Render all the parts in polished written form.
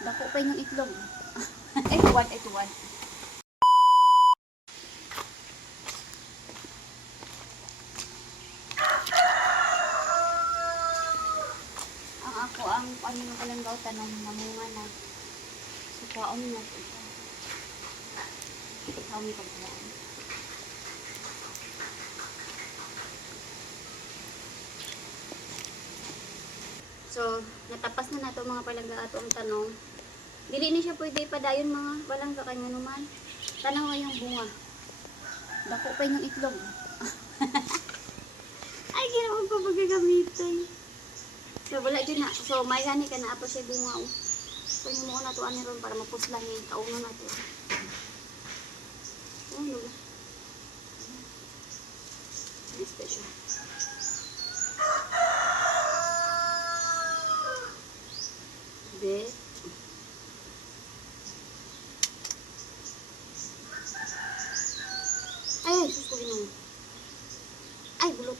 Dako pa yung itlog. Ito one. Ang ako, ang ano ko lang daw tanong namunga na. So, kaon na ito. Kaon ko ba? So, natapas na nato mga palangga ato ang tanong. Dili ni siya pwede padayon mga palangga kanya naman. Tanaw yung bunga. Dako pa yung itlog. Ay, ginawa ko pagkagamitan. So, wala dyan na. So, may gani ka na apo siya bunga. So, yung muna na ito ani ron para mapuslan yung kauno na ito. Ano ba? Ano special? Bit. Ay, susukin mo. Ay, bulok.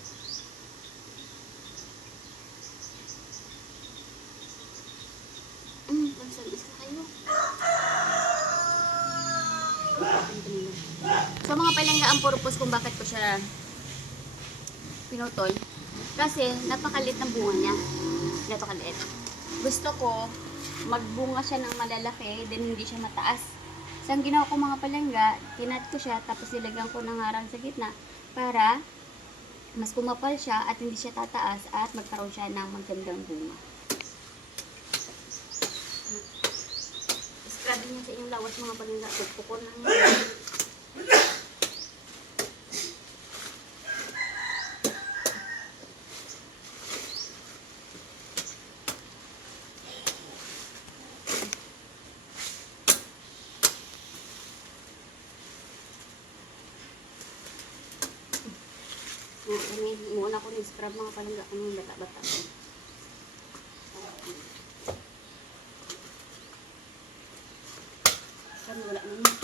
Bansan isa kayo. So, mga palangga ang purpose kung bakit ko siya pinutol. Kasi, napakalit ng bunga niya. Napakalit. Gusto ko, magbunga siya ng malalaki, then hindi siya mataas. So, ang ginawa ko mga palangga, kinat ko siya, tapos nilagyan ko ng harang sa gitna para mas kumapal siya at hindi siya tataas at magkaroon siya ng magandang bunga. Scrub niya sa inyong lawas mga palangga. Pupukon lang yan. Muna ko ni-scrub mga palangga kung bata-bata ko. Pero wala naman.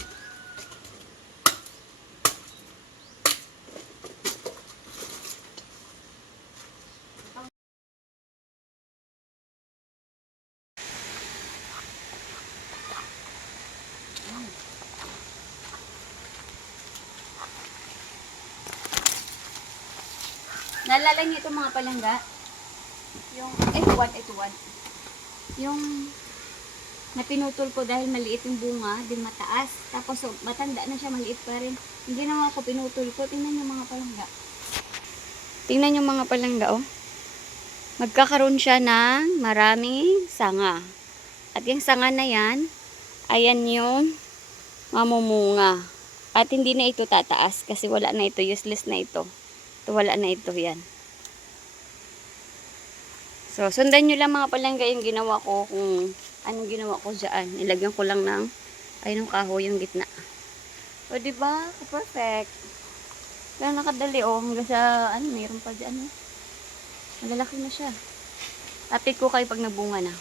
Naalala niyo itong mga palangga? Yung, ito one. Yung napinutol ko dahil maliit yung bunga, din mataas. Tapos so, matanda na siya, maliit pa rin. Hindi naman ako pinutol ko. Tingnan niyo mga palangga. Tingnan niyo mga palangga, oh. Magkakaroon siya ng maraming sanga. At yung sanga na yan, ayan yung mamumunga. At hindi na ito tataas kasi wala na ito, useless na ito. Wala na ito yan. So, sundan nyo lang mga palangga yung ginawa ko kung anong ginawa ko dyan. Nilagyan ko lang ng ng kahoy yung gitna. O, diba? Perfect. Kaya nakadali, oh. Hanggang sa, mayroon pa dyan, oh. Malalaki na siya. Update ko kayo pag nagbunga na.